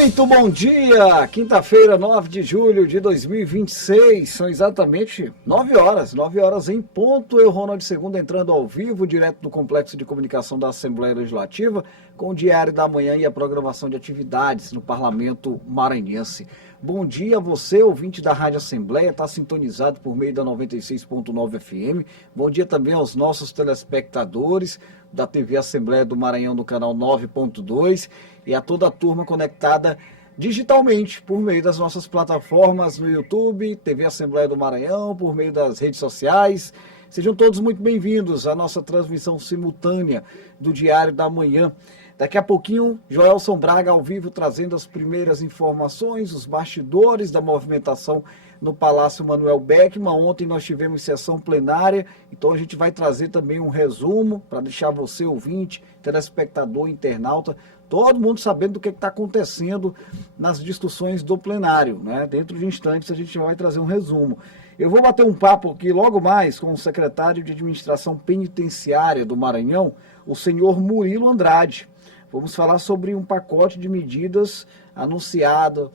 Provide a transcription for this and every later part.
Muito bom dia! Quinta-feira, 9 de julho de 2026, são exatamente 9 horas em ponto. Eu, Ronald Segunda, entrando ao vivo, direto do Complexo de Comunicação da Assembleia Legislativa, com o Diário da Manhã e a programação de atividades no Parlamento Maranhense. Bom dia a você, ouvinte da Rádio Assembleia, está sintonizado por meio da 96.9 FM. Bom dia também aos nossos telespectadores da TV Assembleia do Maranhão no canal 9.2 e a toda a turma conectada digitalmente por meio das nossas plataformas no YouTube, TV Assembleia do Maranhão, por meio das redes sociais. Sejam todos muito bem-vindos à nossa transmissão simultânea do Diário da Manhã. Daqui a pouquinho, Joelson Braga ao vivo trazendo as primeiras informações, os bastidores da movimentação no Palácio Manuel Beckmann. Ontem nós tivemos sessão plenária, então a gente vai trazer também um resumo para deixar você, ouvinte, telespectador, internauta, todo mundo sabendo do que está acontecendo nas discussões do plenário, né? Dentro de instantes a gente vai trazer um resumo. Eu vou bater um papo aqui logo mais com o secretário de Administração Penitenciária do Maranhão, o senhor Murilo Andrade. Vamos falar sobre um pacote de medidas anunciado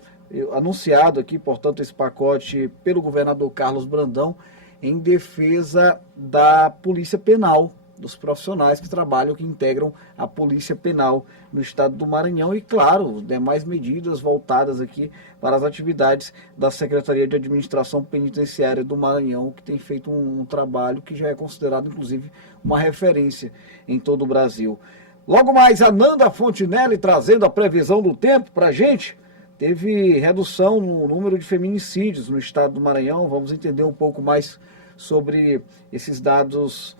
aqui, portanto, esse pacote pelo governador Carlos Brandão em defesa da Polícia Penal, dos profissionais que trabalham, que integram a Polícia Penal no estado do Maranhão e, claro, demais medidas voltadas aqui para as atividades da Secretaria de Administração Penitenciária do Maranhão, que tem feito um trabalho que já é considerado, inclusive, uma referência em todo o Brasil. Logo mais, a Nanda Fontinelli trazendo a previsão do tempo para a gente. Teve redução no número de feminicídios no estado do Maranhão. Vamos entender um pouco mais sobre esses dados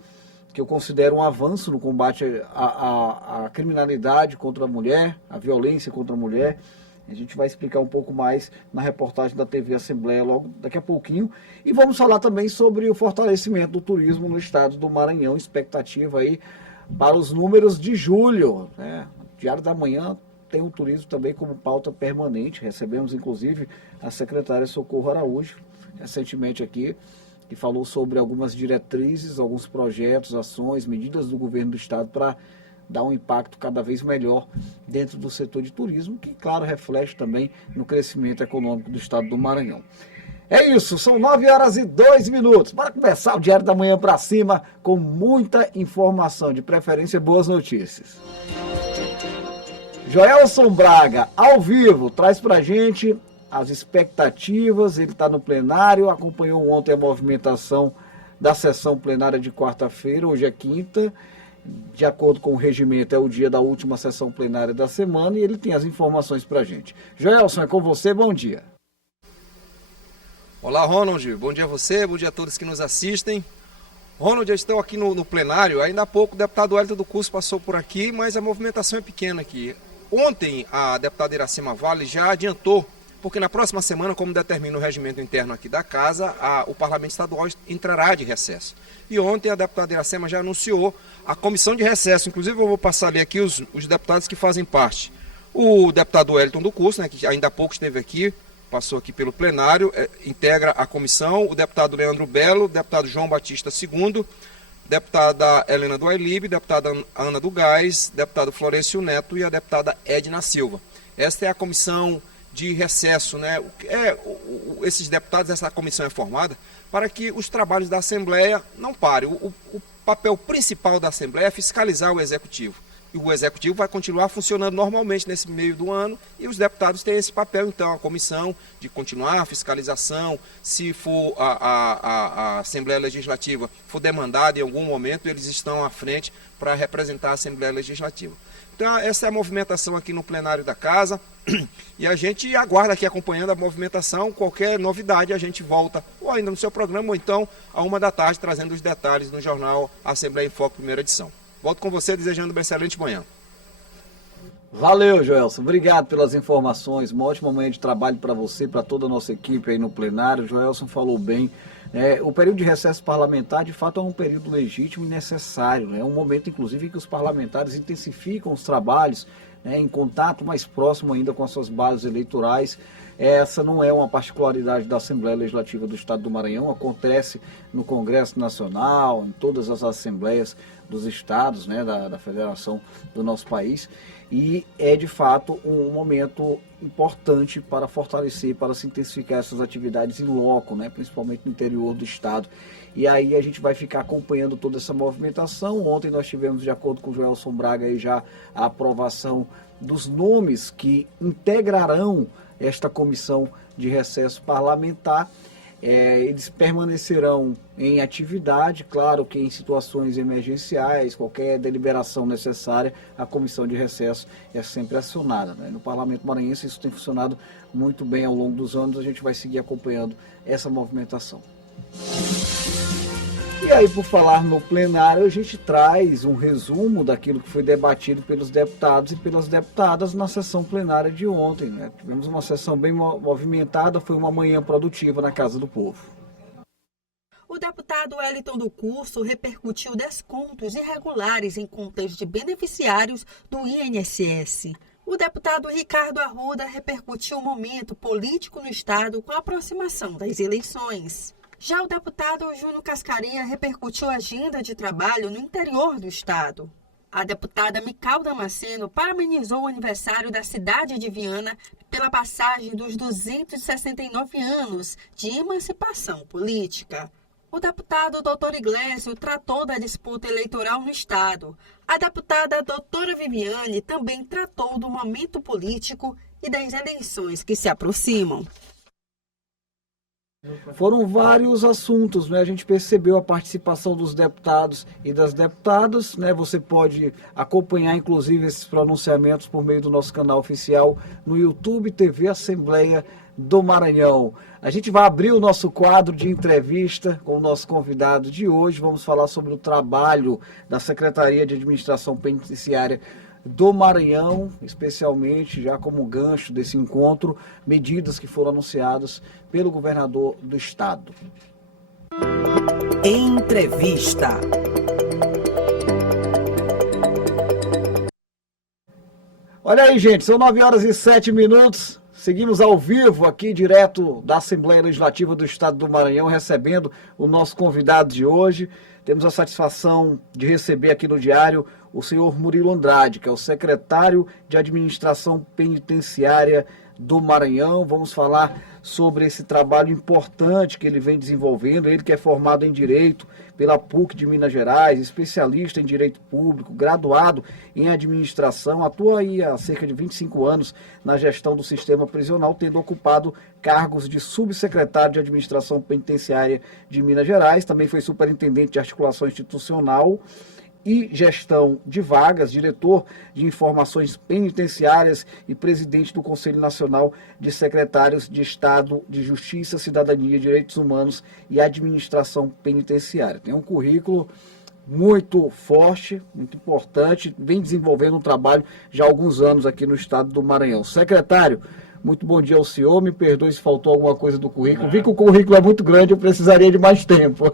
que eu considero um avanço no combate à criminalidade contra a mulher, à violência contra a mulher. A gente vai explicar um pouco mais na reportagem da TV Assembleia logo daqui a pouquinho. E vamos falar também sobre o fortalecimento do turismo no estado do Maranhão. Expectativa aí para os números de julho, né? Diário da Manhã tem o turismo também como pauta permanente. Recebemos, inclusive, a secretária Socorro Araújo, recentemente aqui, que falou sobre algumas diretrizes, alguns projetos, ações, medidas do governo do estado para dar um impacto cada vez melhor dentro do setor de turismo, que, claro, reflete também no crescimento econômico do estado do Maranhão. É isso, são 9 horas e 2 minutos. Bora começar o Diário da Manhã para cima com muita informação, de preferência boas notícias. Joelson Braga, ao vivo, traz para a gente as expectativas. Ele está no plenário, acompanhou ontem a movimentação da sessão plenária de quarta-feira, hoje é quinta. De acordo com o regimento, é o dia da última sessão plenária da semana e ele tem as informações para a gente. Joelson, é com você, bom dia. Olá, Ronald, bom dia a você, bom dia a todos que nos assistem. Ronald, eu estou aqui no plenário, ainda há pouco o deputado Wellington do Curso passou por aqui, mas a movimentação é pequena aqui. Ontem a deputada Iracema Vale já adiantou, porque na próxima semana, como determina o regimento interno aqui da casa, o Parlamento Estadual entrará de recesso. E ontem a deputada Iracema já anunciou a comissão de recesso, inclusive eu vou passar ali aqui os deputados que fazem parte. O deputado Wellington do Curso, né, que ainda há pouco esteve aqui, passou aqui pelo plenário, integra a comissão, o deputado Leandro Belo, deputado João Batista II, deputada Helena do Ailib, deputada Ana do Gás, deputado Florencio Neto e a deputada Edna Silva. Esta é a comissão de recesso, né? Esses deputados, essa comissão é formada para que os trabalhos da Assembleia não parem. O papel principal da Assembleia é fiscalizar o Executivo. E o Executivo vai continuar funcionando normalmente nesse meio do ano e os deputados têm esse papel, então, a comissão de continuar a fiscalização, se for a Assembleia Legislativa for demandada em algum momento, eles estão à frente para representar a Assembleia Legislativa. Então, essa é a movimentação aqui no plenário da casa e a gente aguarda aqui acompanhando a movimentação, qualquer novidade a gente volta ou ainda no seu programa ou então a 1 da tarde trazendo os detalhes no jornal Assembleia em Foco, primeira edição. Volto com você desejando uma excelente manhã. Valeu, Joelson. Obrigado pelas informações. Uma ótima manhã de trabalho para você, para toda a nossa equipe aí no plenário. O Joelson falou bem. O período de recesso parlamentar, de fato, é um período legítimo e necessário. É um momento, inclusive, em que os parlamentares intensificam os trabalhos né, em contato mais próximo ainda com as suas bases eleitorais. Essa não é uma particularidade da Assembleia Legislativa do Estado do Maranhão, acontece no Congresso Nacional, em todas as assembleias dos estados, né, da federação do nosso país, e é de fato um momento importante para fortalecer, para se intensificar essas atividades em loco, né, principalmente no interior do estado. E aí a gente vai ficar acompanhando toda essa movimentação. Ontem nós tivemos, de acordo com o Joelson Braga, aí já a aprovação dos nomes que integrarão esta comissão de recesso parlamentar. Eles permanecerão em atividade, claro que em situações emergenciais, qualquer deliberação necessária, a comissão de recesso é sempre acionada, né? No Parlamento Maranhense isso tem funcionado muito bem ao longo dos anos, a gente vai seguir acompanhando essa movimentação. E aí, por falar no plenário, a gente traz um resumo daquilo que foi debatido pelos deputados e pelas deputadas na sessão plenária de ontem, né? Tivemos uma sessão bem movimentada, foi uma manhã produtiva na Casa do Povo. O deputado Wellington do Curso repercutiu descontos irregulares em contas de beneficiários do INSS. O deputado Ricardo Arruda repercutiu o momento político no Estado com a aproximação das eleições. Já o deputado Júnior Cascarinha repercutiu a agenda de trabalho no interior do estado. A deputada Mical Damasceno parabenizou o aniversário da cidade de Viana pela passagem dos 269 anos de emancipação política. O deputado Dr. Iglesio tratou da disputa eleitoral no estado. A deputada doutora Viviane também tratou do momento político e das eleições que se aproximam. Foram vários assuntos, né? A gente percebeu a participação dos deputados e das deputadas, né? Você pode acompanhar, inclusive, esses pronunciamentos por meio do nosso canal oficial no YouTube TV Assembleia do Maranhão. A gente vai abrir o nosso quadro de entrevista com o nosso convidado de hoje. Vamos falar sobre o trabalho da Secretaria de Administração Penitenciária do Maranhão, especialmente já como gancho desse encontro, medidas que foram anunciadas pelo governador do estado. Entrevista. Olha aí, gente, são 9h07. Seguimos ao vivo aqui, direto da Assembleia Legislativa do Estado do Maranhão, recebendo o nosso convidado de hoje. Temos a satisfação de receber aqui no diário o senhor Murilo Andrade, que é o secretário de Administração Penitenciária do Maranhão. Vamos falar sobre esse trabalho importante que ele vem desenvolvendo. Ele que é formado em Direito pela PUC de Minas Gerais, especialista em Direito Público, graduado em Administração, atua aí há cerca de 25 anos na gestão do sistema prisional, tendo ocupado cargos de subsecretário de Administração Penitenciária de Minas Gerais, também foi superintendente de Articulação Institucional e Gestão de Vagas, diretor de Informações Penitenciárias e presidente do Conselho Nacional de Secretários de Estado de Justiça, Cidadania, Direitos Humanos e Administração Penitenciária. Tem um currículo muito forte, muito importante, vem desenvolvendo um trabalho já há alguns anos aqui no estado do Maranhão. Secretário, muito bom dia ao senhor, me perdoe se faltou alguma coisa do currículo. Vi que o currículo é muito grande, eu precisaria de mais tempo.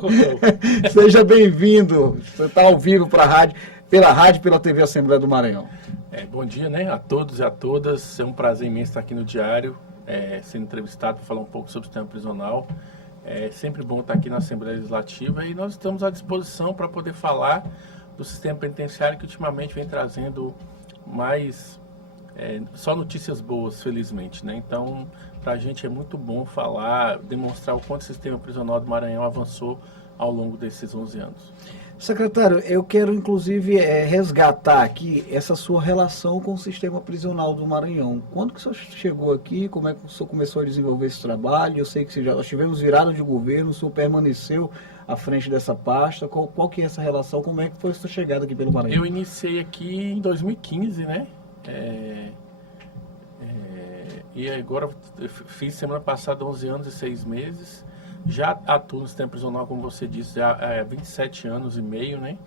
Seja bem-vindo, você está ao vivo para a rádio, pela TV Assembleia do Maranhão. Bom dia, né, a todos e a todas, é um prazer imenso estar aqui no Diário, sendo entrevistado para falar um pouco sobre o sistema prisional. É sempre bom estar aqui na Assembleia Legislativa e nós estamos à disposição para poder falar do sistema penitenciário que ultimamente vem trazendo mais... só notícias boas, felizmente, né? Então, para a gente é muito bom falar, demonstrar o quanto o sistema prisional do Maranhão avançou ao longo desses 11 anos. Secretário, eu quero inclusive resgatar aqui essa sua relação com o sistema prisional do Maranhão. Quando que o senhor chegou aqui? Como é que o senhor começou a desenvolver esse trabalho? Eu sei que nós tivemos virada de governo, o senhor permaneceu à frente dessa pasta. Qual que é essa relação? Como é que foi a sua chegada aqui pelo Maranhão? Eu iniciei aqui em 2015, né? E agora eu fiz semana passada 11 anos e 6 meses. Já atuo no sistema prisional, como você disse, já há 27 anos e meio, né?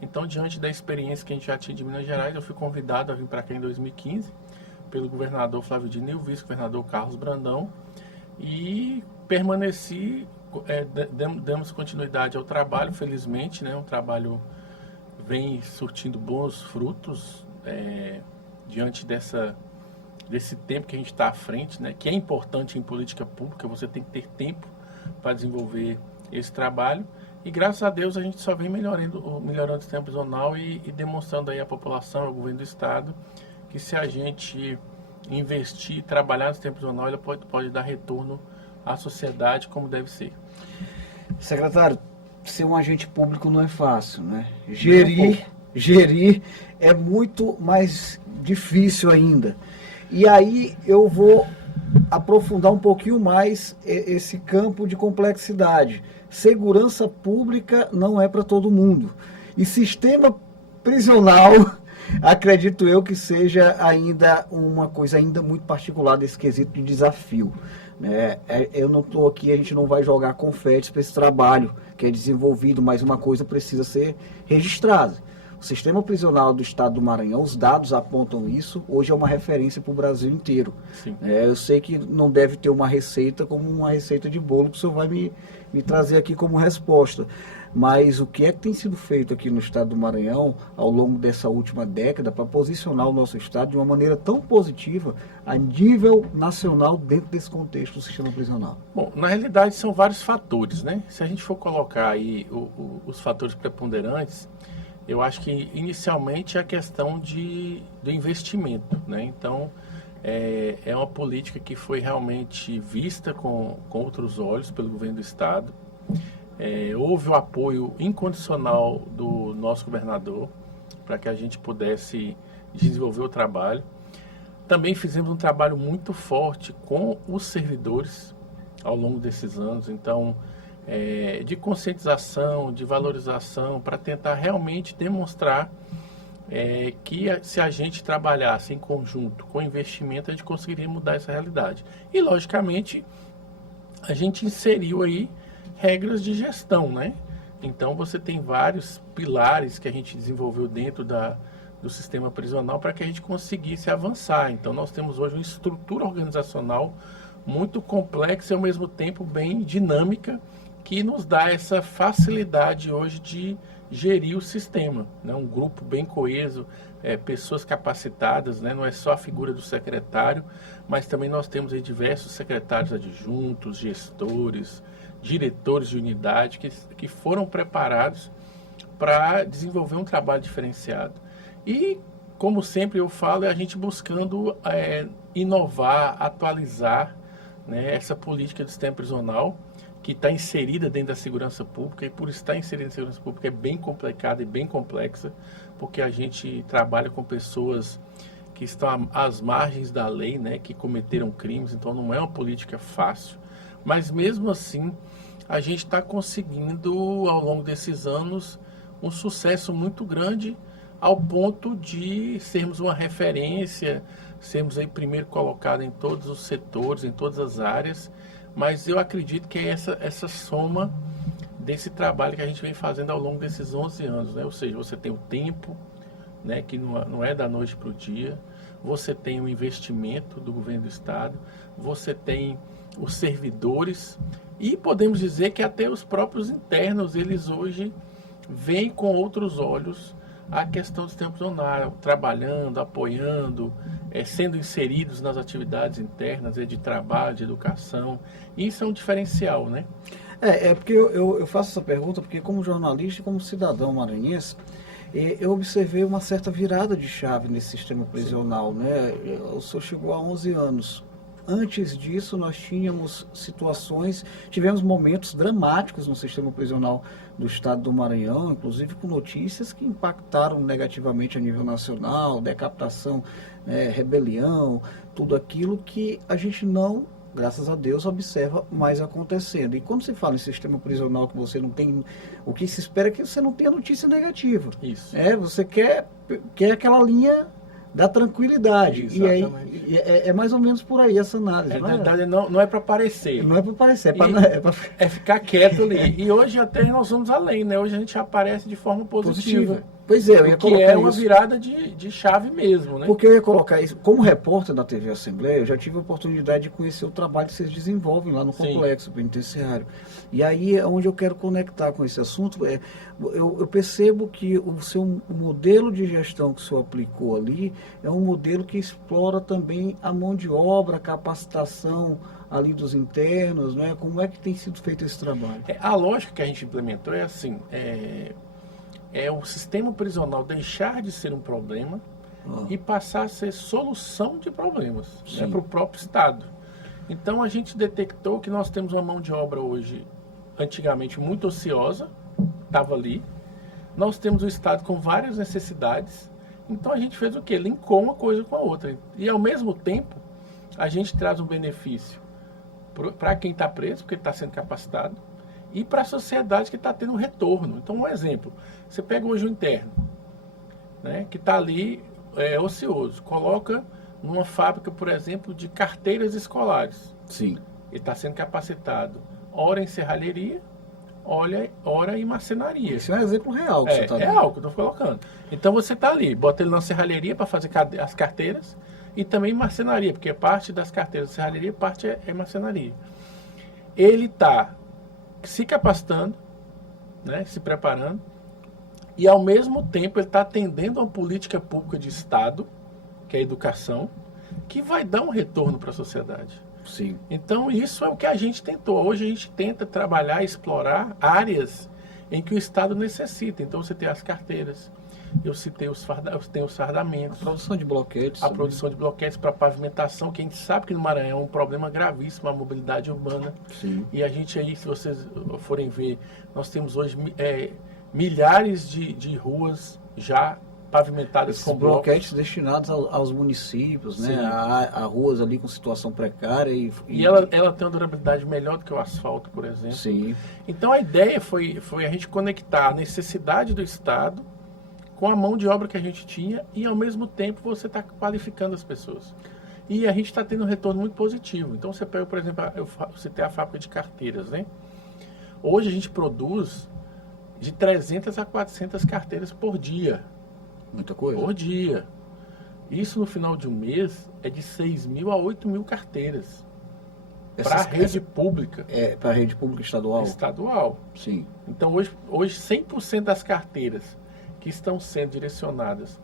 Então, diante da experiência que a gente já tinha de Minas Gerais, eu fui convidado a vir para cá em 2015 pelo governador Flávio Dino e o vice-governador Carlos Brandão e permaneci, demos continuidade ao trabalho, felizmente, né? O trabalho vem surtindo bons frutos, diante desse tempo que a gente está à frente, né, que é importante em política pública, você tem que ter tempo para desenvolver esse trabalho, e graças a Deus a gente só vem melhorando o sistema prisional e demonstrando aí à população, ao governo do Estado, que se a gente investir, trabalhar no sistema prisional, ele pode dar retorno à sociedade como deve ser. Secretário, ser um agente público não é fácil, né? Gerir é muito mais difícil ainda. E aí eu vou aprofundar um pouquinho mais esse campo de complexidade. Segurança pública não é para todo mundo. E sistema prisional, acredito eu que seja ainda uma coisa ainda muito particular desse quesito de desafio. Eu não estou aqui, a gente não vai jogar confetes para esse trabalho que é desenvolvido, mas uma coisa precisa ser registrada. O sistema prisional do estado do Maranhão, os dados apontam isso, hoje é uma referência para o Brasil inteiro. Eu sei que não deve ter uma receita como uma receita de bolo que o senhor vai me trazer aqui como resposta. Mas o que é que tem sido feito aqui no estado do Maranhão ao longo dessa última década para posicionar o nosso estado de uma maneira tão positiva a nível nacional dentro desse contexto do sistema prisional? Bom, na realidade são vários fatores, né? Se a gente for colocar aí os fatores preponderantes, eu acho que inicialmente é a questão do investimento, né? Então, é uma política que foi realmente vista com outros olhos pelo governo do estado. Houve o apoio incondicional do nosso governador para que a gente pudesse desenvolver o trabalho. Também fizemos um trabalho muito forte com os servidores ao longo desses anos, então, de conscientização, de valorização, para tentar realmente demonstrar que se a gente trabalhasse em conjunto com investimento, a gente conseguiria mudar essa realidade. E, logicamente, a gente inseriu aí regras de gestão, né? Então, você tem vários pilares que a gente desenvolveu dentro do sistema prisional para que a gente conseguisse avançar. Então, nós temos hoje uma estrutura organizacional muito complexa e, ao mesmo tempo, bem dinâmica, que nos dá essa facilidade hoje de gerir o sistema, né? Um grupo bem coeso, pessoas capacitadas, né? Não é só a figura do secretário, mas também nós temos aí diversos secretários adjuntos, gestores, diretores de unidade que foram preparados para desenvolver um trabalho diferenciado. E, como sempre eu falo, é a gente buscando inovar, atualizar, né, essa política do sistema prisional, que está inserida dentro da segurança pública, e por estar inserida na segurança pública é bem complicada e bem complexa, porque a gente trabalha com pessoas que estão às margens da lei, né, que cometeram crimes, então não é uma política fácil, mas mesmo assim a gente está conseguindo ao longo desses anos um sucesso muito grande, ao ponto de sermos uma referência, sermos aí primeiro colocado em todos os setores, em todas as áreas, mas eu acredito que é essa soma desse trabalho que a gente vem fazendo ao longo desses 11 anos, né? Ou seja, você tem o tempo, né, que não é da noite para o dia, você tem o investimento do governo do estado, você tem os servidores e podemos dizer que até os próprios internos, eles hoje veem com outros olhos a questão do sistema prisional, trabalhando, apoiando, sendo inseridos nas atividades internas de trabalho, de educação. Isso é um diferencial, né? Porque eu faço essa pergunta porque, como jornalista e como cidadão maranhense, eu observei uma certa virada de chave nesse sistema prisional, né? O senhor chegou há 11 anos. Antes disso, nós tivemos momentos dramáticos no sistema prisional do estado do Maranhão, inclusive com notícias que impactaram negativamente a nível nacional, decapitação, rebelião, tudo aquilo que a gente não, graças a Deus, observa mais acontecendo. E quando se fala em sistema prisional que você não tem, o que se espera é que você não tenha notícia negativa. Isso. Você quer aquela linha da tranquilidade. Exatamente. E aí é mais ou menos por aí essa análise. Na verdade, não é para parecer. Não é para parecer, é ficar quieto ali. E hoje até nós vamos além, né? Hoje a gente aparece de forma positiva. Pois é, eu ia que colocar é uma isso. virada de chave mesmo, né? Porque eu ia colocar isso, como repórter da TV Assembleia, eu já tive a oportunidade de conhecer o trabalho que vocês desenvolvem lá no Sim. complexo penitenciário. E aí é onde eu quero conectar com esse assunto. Eu percebo que o modelo de gestão que o senhor aplicou ali é um modelo que explora também a mão de obra, a capacitação ali dos internos, né? Como é que tem sido feito esse trabalho? A lógica que a gente implementou é assim, é o sistema prisional deixar de ser um problema e passar a ser solução de problemas, né, para o próprio Estado. Então a gente detectou que nós temos uma mão de obra hoje, antigamente muito ociosa, estava ali. Nós temos o Estado com várias necessidades. Então a gente fez o quê? Linkou uma coisa com a outra. E ao mesmo tempo, a gente traz um benefício para quem está preso, porque está sendo capacitado, e para a sociedade que está tendo um retorno. Então, um exemplo, você pega hoje o interno, né, que está ali ocioso, coloca numa fábrica, por exemplo, de carteiras escolares. Sim. Ele está sendo capacitado, ora em serralheria, ora em marcenaria. Esse é um exemplo real que você está É dando. algo que eu estou colocando. Então, você está ali, bota ele na serralheria para fazer as carteiras e também marcenaria, porque parte das carteiras de serralheria, parte é marcenaria. Ele está se capacitando, né, se preparando, e ao mesmo tempo ele está atendendo a uma política pública de Estado, que é a educação, que vai dar um retorno para a sociedade. Sim. Então isso é o que a gente tentou. Hoje a gente tenta trabalhar, explorar áreas em que o Estado necessita. Então você tem as carteiras, eu citei os fardamentos, A produção de bloquetes. a produção de bloquetes para pavimentação, que a gente sabe que no Maranhão é um problema gravíssimo, a mobilidade urbana. Sim. E a gente aí, se vocês forem ver, nós temos hoje milhares de ruas já pavimentadas Esses com blocos. bloquetes destinados aos municípios, né? A ruas ali com situação precária. E ela tem uma durabilidade melhor do que o asfalto, por exemplo. Sim. Então a ideia foi a gente conectar a necessidade do Estado com a mão de obra que a gente tinha e ao mesmo tempo você está qualificando as pessoas. E a gente está tendo um retorno muito positivo. Então você pega, por exemplo, você tem a fábrica de carteiras, né? Hoje a gente produz de 300 a 400 carteiras por dia. Muita coisa. Por dia. Isso no final de um mês é de 6.000 a 8.000 carteiras. Para a rede pública. Para a rede pública estadual? Estadual. Sim. Então hoje 100% das carteiras que estão sendo direcionadas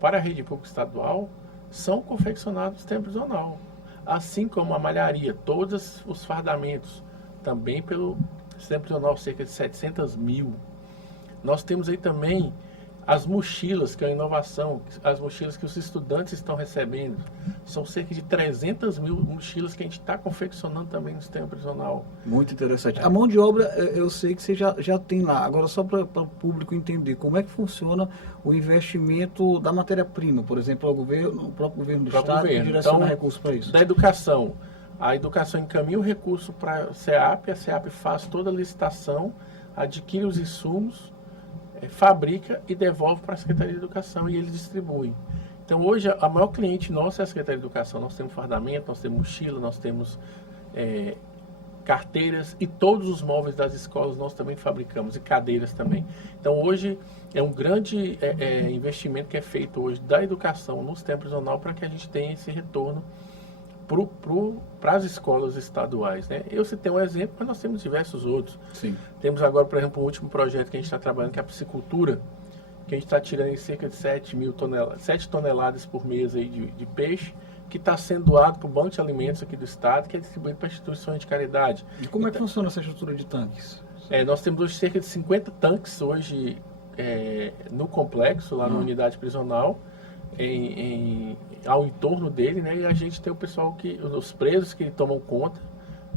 para a rede pública estadual são confeccionadas no sistema prisional. Assim como a malharia, todos os fardamentos, também pelo sistema prisional, cerca de 700 mil. Nós temos aí também as mochilas, que é a inovação, as mochilas que os estudantes estão recebendo. São cerca de 300 mil mochilas que a gente está confeccionando também no sistema prisional. Muito interessante. A mão de obra, eu sei que você já tem lá. Agora, só para o público entender, como é que funciona o investimento da matéria-prima, por exemplo, o próprio governo do Estado, que direciona então, recursos para isso? Da educação. A educação encaminha o recurso para a SEAP faz toda a licitação, adquire os insumos, fabrica e devolve para a Secretaria de Educação e eles distribuem. Então hoje a maior cliente nossa é a Secretaria de Educação. Nós temos fardamento, nós temos mochila, nós temos carteiras e todos os móveis das escolas nós também fabricamos e cadeiras também. Então hoje é um grande investimento que é feito hoje da educação no sistema prisional para que a gente tenha esse retorno para as escolas estaduais, né? Eu citei um exemplo, mas nós temos diversos outros. Sim. Temos agora, por exemplo, o último projeto que a gente está trabalhando, que é a piscicultura, que a gente está tirando em cerca de 7 toneladas por mês aí de peixe, que está sendo doado para o Banco de Alimentos aqui do Estado, que é distribuído para instituições de caridade. E como é que funciona essa estrutura de tanques? Nós temos hoje cerca de 50 tanques hoje no complexo, lá na unidade prisional, ao entorno dele, né? E a gente tem o pessoal os presos que tomam conta,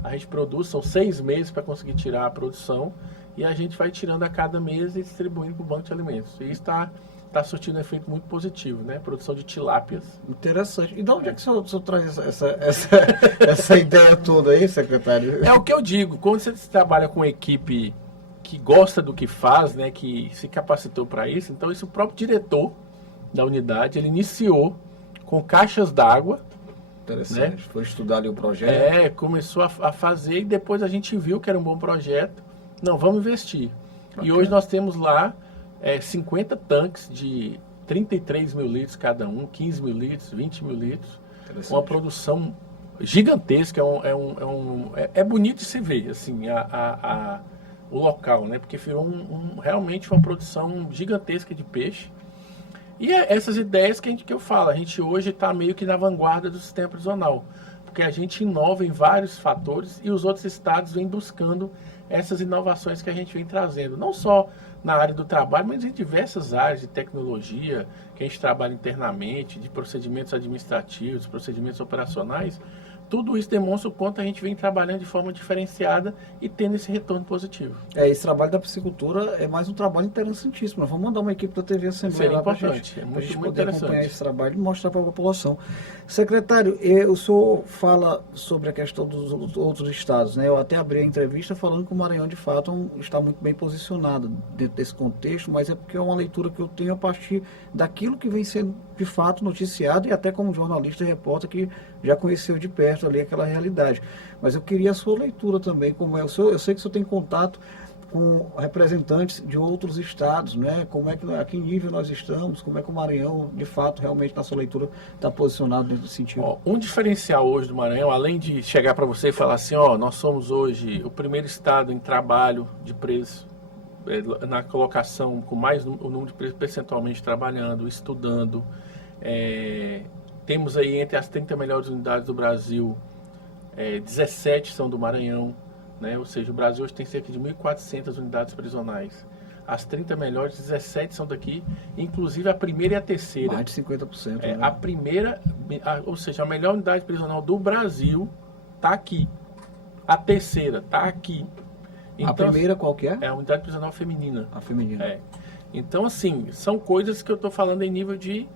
a gente produz, são 6 meses para conseguir tirar a produção, e a gente vai tirando a cada mês e distribuindo para o Banco de Alimentos. E isso está surtindo um efeito muito positivo, né? Produção de tilápias. Interessante. E de onde é que o senhor traz essa ideia toda aí, secretário? É o que eu digo, quando você trabalha com uma equipe que gosta do que faz, né? Que se capacitou para isso, então isso o próprio diretor da unidade, ele iniciou com caixas d'água. Interessante, né? Foi estudar ali o projeto. Começou a fazer e depois a gente viu que era um bom projeto. Não, vamos investir. Bacana. E hoje nós temos lá 50 tanques de 33 mil litros cada um, 15 mil litros, 20 mil litros. Uma produção gigantesca, é bonito de se ver, assim, o local, né? Porque virou realmente uma produção gigantesca de peixe. E essas ideias que eu falo, a gente hoje está meio que na vanguarda do sistema prisional, porque a gente inova em vários fatores e os outros estados vêm buscando essas inovações que a gente vem trazendo, não só na área do trabalho, mas em diversas áreas de tecnologia, que a gente trabalha internamente, de procedimentos administrativos, procedimentos operacionais. Tudo isso demonstra o quanto a gente vem trabalhando de forma diferenciada e tendo esse retorno positivo. Esse trabalho da piscicultura é mais um trabalho interessantíssimo. Nós vamos mandar uma equipe da TV Assembleia lá para a gente poder acompanhar esse trabalho e mostrar para a população. Secretário, o senhor fala sobre a questão dos outros estados, né? Eu até abri a entrevista falando que o Maranhão, de fato, está muito bem posicionado dentro desse contexto, mas é porque é uma leitura que eu tenho a partir daquilo que vem sendo, de fato, noticiado e até como jornalista e repórter que já conheceu de perto ali aquela realidade. Mas eu queria a sua leitura também, como é. Eu sei que o senhor tem contato com representantes de outros estados, né? Como é que, a que nível nós estamos, como é que o Maranhão, de fato, realmente na sua leitura está posicionado dentro do sentido. Um diferencial hoje do Maranhão, além de chegar para você e falar assim, nós somos hoje o primeiro estado em trabalho de preço, na colocação com mais o número de preços percentualmente trabalhando, estudando, temos aí entre as 30 melhores unidades do Brasil, 17 são do Maranhão, né? Ou seja, o Brasil hoje tem cerca de 1.400 unidades prisionais. As 30 melhores, 17 são daqui, inclusive a primeira e a terceira. Mais de 50%. Né? A primeira, ou seja, a melhor unidade prisional do Brasil está aqui. A terceira está aqui. Então, a primeira qual que é? É a unidade prisional feminina. A feminina. Então, assim, são coisas que eu estou falando em nível de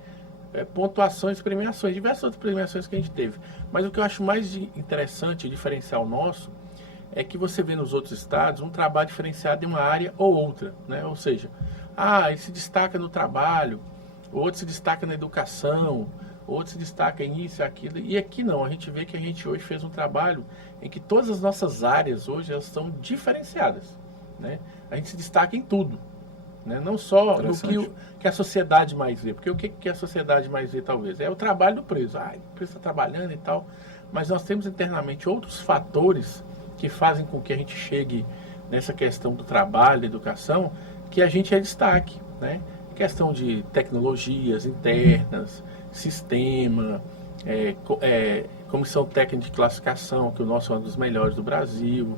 pontuações, premiações, diversas outras premiações que a gente teve. Mas o que eu acho mais interessante, diferencial nosso, é que você vê nos outros estados um trabalho diferenciado em uma área ou outra, né? Ou seja, ele se destaca no trabalho, outro se destaca na educação, outro se destaca em isso e aquilo. E aqui não, a gente vê que a gente hoje fez um trabalho em que todas as nossas áreas hoje elas são diferenciadas, né? A gente se destaca em tudo. Né? Não só no que a sociedade mais vê, porque o que a sociedade mais vê talvez é o trabalho do preso, o preso está trabalhando e tal, mas nós temos internamente outros fatores que fazem com que a gente chegue nessa questão do trabalho, da educação, que a gente é destaque, né? Questão de tecnologias internas, sistema, comissão técnica de classificação, que o nosso é um dos melhores do Brasil,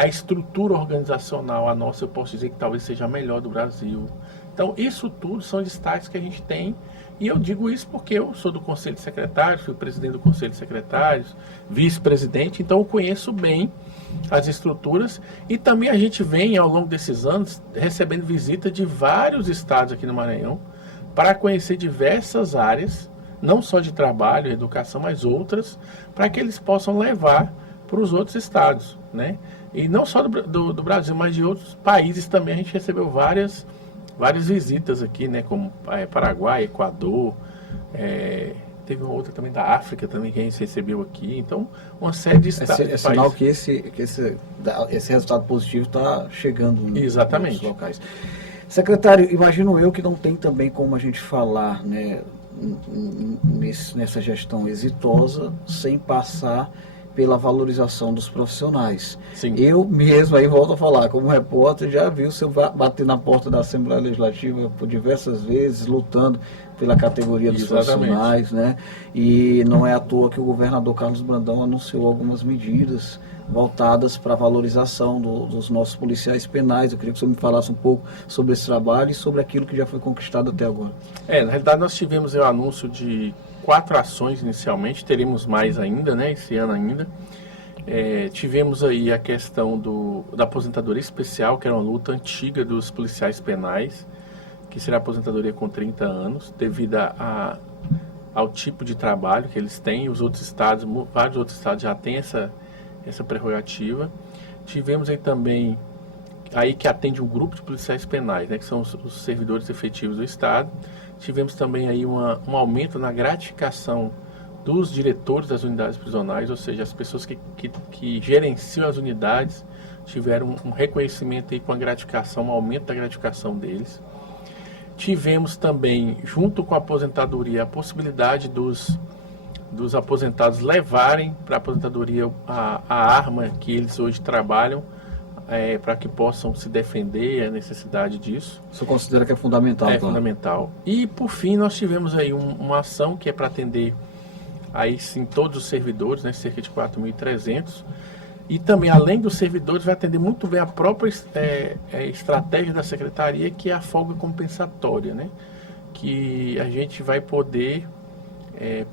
a estrutura organizacional, a nossa eu posso dizer que talvez seja a melhor do Brasil. Então, isso tudo são destaques que a gente tem, e eu digo isso porque eu sou do Conselho de Secretários, fui presidente do Conselho de Secretários, vice-presidente, então eu conheço bem as estruturas, e também a gente vem, ao longo desses anos, recebendo visita de vários estados aqui no Maranhão, para conhecer diversas áreas, não só de trabalho e educação, mas outras, para que eles possam levar para os outros estados, né? E não só do Brasil, mas de outros países também. A gente recebeu várias visitas aqui, né? Como Paraguai, Equador, teve uma outra também da África também que a gente recebeu aqui. Então, uma série de estados. É sinal que esse resultado positivo está chegando nos locais. Secretário, imagino eu que não tem também como a gente falar, né, nessa gestão exitosa sem passar pela valorização dos profissionais. Sim. Eu mesmo, aí volto a falar, como repórter, já vi o senhor bater na porta da Assembleia Legislativa por diversas vezes, lutando pela categoria dos profissionais, né? E não é à toa que o governador Carlos Brandão anunciou algumas medidas voltadas para a valorização dos nossos policiais penais. Eu queria que o senhor me falasse um pouco sobre esse trabalho e sobre aquilo que já foi conquistado até agora. Na realidade, nós tivemos o anúncio de 4 ações inicialmente, teremos mais ainda, né, esse ano ainda. Tivemos aí a questão da aposentadoria especial, que era uma luta antiga dos policiais penais, que será aposentadoria com 30 anos, devido ao tipo de trabalho que eles têm. Os outros estados, vários outros estados já têm essa prerrogativa. Tivemos aí também, aí que atende um grupo de policiais penais, né, que são os servidores efetivos do estado. Tivemos também aí um aumento na gratificação dos diretores das unidades prisionais, ou seja, as pessoas que gerenciam as unidades tiveram um reconhecimento aí com a gratificação, um aumento da gratificação deles. tivemos também, junto com a aposentadoria, a possibilidade dos aposentados levarem para a aposentadoria a arma que eles hoje trabalham, para que possam se defender, a necessidade disso. Você considera que é fundamental? É fundamental. E, por fim, nós tivemos aí uma ação que é para atender aí sim todos os servidores, né, cerca de 4.300, e também, além dos servidores, vai atender muito bem a própria estratégia da Secretaria, que é a folga compensatória, né, que a gente vai poder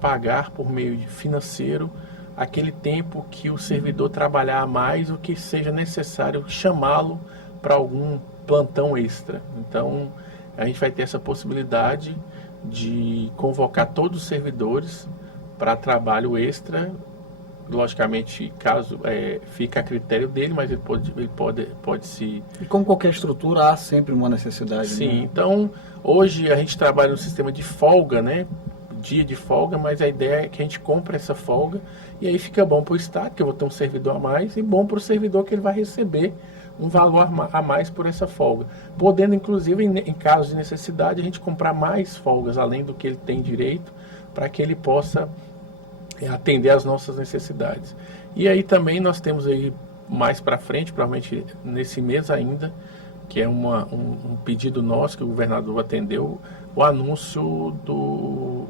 pagar por meio financeiro aquele tempo que o servidor trabalhar a mais, o que seja necessário chamá-lo para algum plantão extra. Então, a gente vai ter essa possibilidade de convocar todos os servidores para trabalho extra. Logicamente, caso fica a critério dele, mas ele pode se... E como qualquer estrutura, há sempre uma necessidade. Sim, né? Então, hoje a gente trabalha no sistema de folga, né? Dia de folga, mas a ideia é que a gente compre essa folga e aí fica bom para o Estado, que eu vou ter um servidor a mais, e bom para o servidor, que ele vai receber um valor a mais por essa folga. Podendo, inclusive, em caso de necessidade, a gente comprar mais folgas, além do que ele tem direito, para que ele possa atender às nossas necessidades. E aí também nós temos aí mais para frente, provavelmente nesse mês ainda, que é um pedido nosso que o governador atendeu, o anúncio do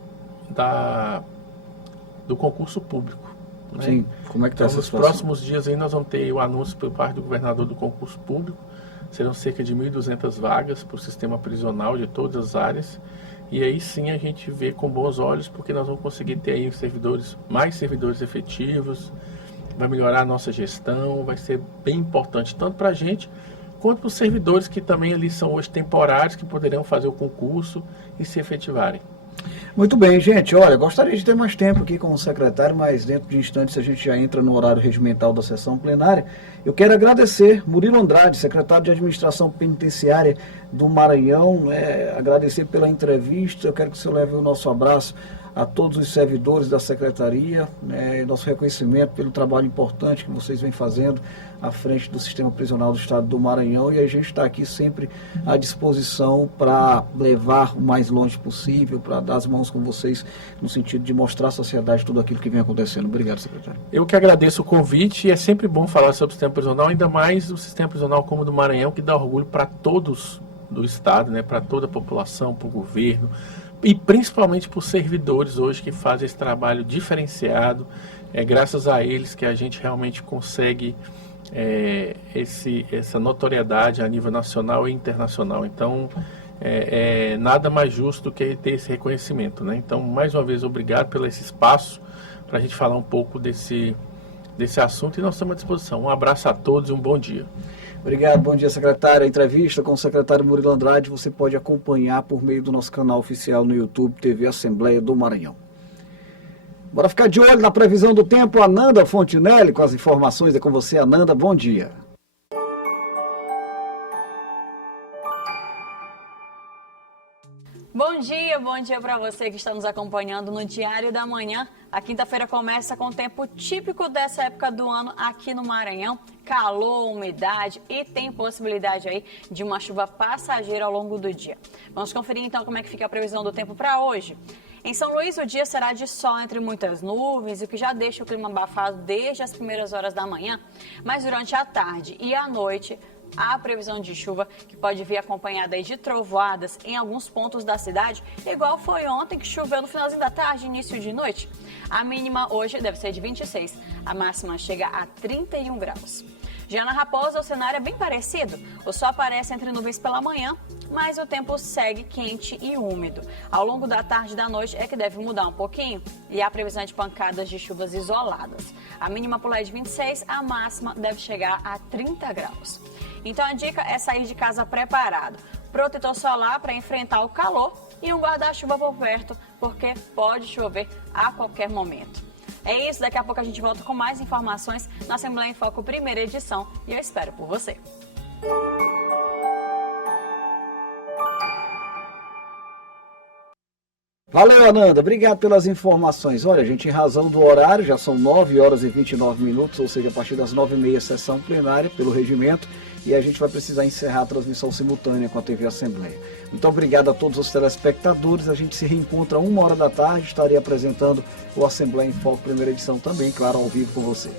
concurso público. Né? Sim, como é que está essa Nos situação? próximos dias aí nós vamos ter o anúncio por parte do governador do concurso público. Serão cerca de 1.200 vagas para o sistema prisional de todas as áreas. E aí sim a gente vê com bons olhos, porque nós vamos conseguir ter aí mais servidores efetivos, vai melhorar a nossa gestão, vai ser bem importante tanto para a gente, quanto para os servidores que também ali são hoje temporários, que poderão fazer o concurso e se efetivarem. Muito bem, gente. Olha, gostaria de ter mais tempo aqui com o secretário, mas dentro de instantes a gente já entra no horário regimental da sessão plenária. Eu quero agradecer Murilo Andrade, secretário de Administração Penitenciária do Maranhão, agradecer pela entrevista. Eu quero que o senhor leve o nosso abraço a todos os servidores da Secretaria, nosso reconhecimento pelo trabalho importante que vocês vêm fazendo à frente do Sistema Prisional do Estado do Maranhão, e a gente está aqui sempre à disposição para levar o mais longe possível, para dar as mãos com vocês no sentido de mostrar à sociedade tudo aquilo que vem acontecendo. Obrigado, secretário. Eu que agradeço o convite, e é sempre bom falar sobre o Sistema Prisional, ainda mais o Sistema Prisional como o do Maranhão, que dá orgulho para todos do Estado, né, para toda a população, para o governo, e principalmente para os servidores hoje que fazem esse trabalho diferenciado. É graças a eles que a gente realmente consegue essa notoriedade a nível nacional e internacional. Então, nada mais justo do que ter esse reconhecimento, né? Então, mais uma vez, obrigado pelo esse espaço para a gente falar um pouco desse assunto, e nós estamos à disposição. Um abraço a todos e um bom dia. Obrigado, bom dia, secretário. A entrevista com o secretário Murilo Andrade você pode acompanhar por meio do nosso canal oficial no YouTube, TV Assembleia do Maranhão. Bora ficar de olho na previsão do tempo. Ananda Fontinelli com as informações. É com você, Ananda. Bom dia. Bom dia para você que está nos acompanhando no Diário da Manhã. A quinta-feira começa com o tempo típico dessa época do ano aqui no Maranhão. Calor, umidade e tem possibilidade aí de uma chuva passageira ao longo do dia. Vamos conferir então como é que fica a previsão do tempo para hoje. Em São Luís, o dia será de sol entre muitas nuvens, o que já deixa o clima abafado desde as primeiras horas da manhã. Mas durante a tarde e a noite, há previsão de chuva que pode vir acompanhada aí de trovoadas em alguns pontos da cidade, igual foi ontem que choveu no finalzinho da tarde, início de noite. A mínima hoje deve ser de 26, a máxima chega a 31 graus. Já na Raposa, o cenário é bem parecido. O sol aparece entre nuvens pela manhã, mas o tempo segue quente e úmido. Ao longo da tarde e da noite é que deve mudar um pouquinho e há previsão de pancadas de chuvas isoladas. A mínima por lá é de 26, a máxima deve chegar a 30 graus. Então a dica é sair de casa preparado. Protetor solar para enfrentar o calor e um guarda-chuva por perto, porque pode chover a qualquer momento. É isso, daqui a pouco a gente volta com mais informações na Assembleia em Foco, primeira edição, e eu espero por você. Valeu, Ananda. Obrigado pelas informações. Olha, gente, em razão do horário, já são 9 horas e 29 minutos, ou seja, a partir das 9h30, sessão plenária, pelo regimento. e a gente vai precisar encerrar a transmissão simultânea com a TV Assembleia. Muito obrigado a todos os telespectadores, a gente se reencontra 1h da tarde, estarei apresentando o Assembleia em Foco, primeira edição também, claro, ao vivo com você.